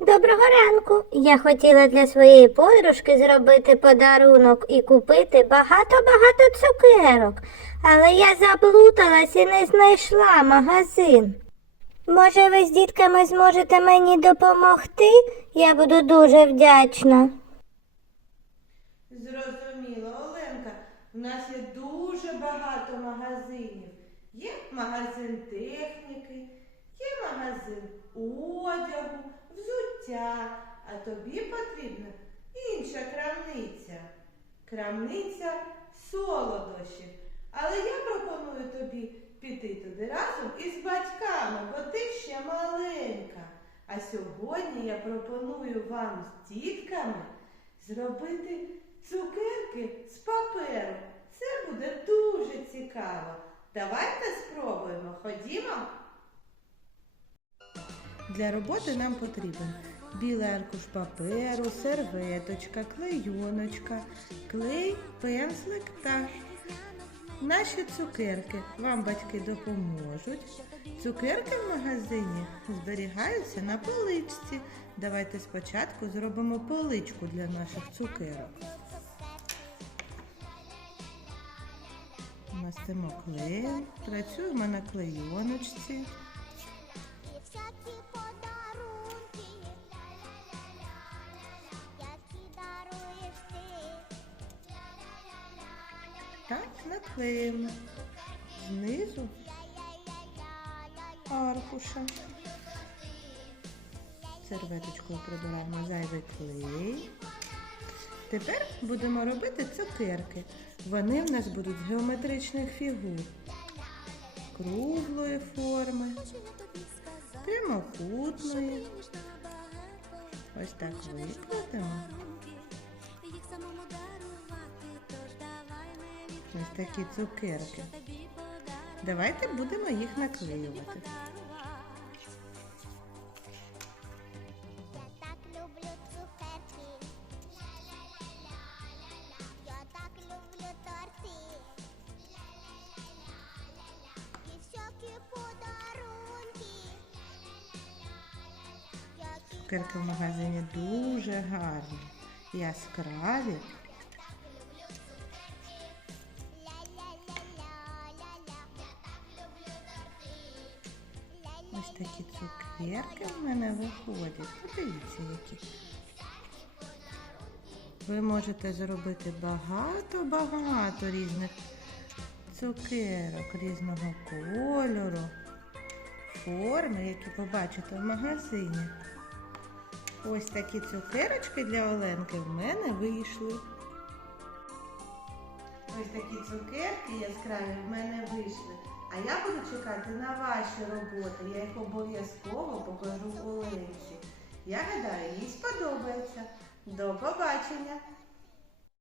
ранку. Я хотіла для своєї подружки зробити подарунок і купити багато-багато цукерок, але я заплуталась і не знайшла магазин. Може, ви з дітками зможете мені допомогти? Я буду дуже вдячна. Зрозуміло, Оленка. У нас є дуже багато магазинів. Є магазин техніки, є магазин одягу, взуття, а тобі потрібна інша крамниця. Крамниця солодощів. Але я пропоную тобі піти туди разом із батьками, бо ти ще маленька. А сьогодні я пропоную вам з дітками зробити цукерки з паперу. Це буде дуже цікаво. Давайте спробуємо. Ходімо. Для роботи нам потрібен білий аркуш паперу, серветочка, клейоночка, клей, пензлик та наші цукерки. Вам батьки допоможуть. Цукерки в магазині зберігаються на поличці. Давайте спочатку зробимо поличку для наших цукерок. Мастимо клеєм, працюємо на клейоночці. Так, наклеїмо. Знизу аркуша. Серветочкою прибираємо зайвий клей. Тепер будемо робити цукерки. Вони в нас будуть з геометричних фігур. Круглої форми, прямокутної. Ось так викладемо. Такі цукерки. Давайте будемо їх наклеювати. Цукерки в магазині дуже гарні, яскраві. Ось такі цукерки в мене виходять. Подивіться, які. Ви можете зробити багато-багато різних цукерок різного кольору, форми, які побачите в магазині. Ось такі цукерочки для Оленки в мене вийшли. Ось такі цукерки яскраві в мене вийшли. А я буду чекати на ваші роботи. Я їх обов'язково покажу Оленці. Я гадаю, їй сподобається. До побачення!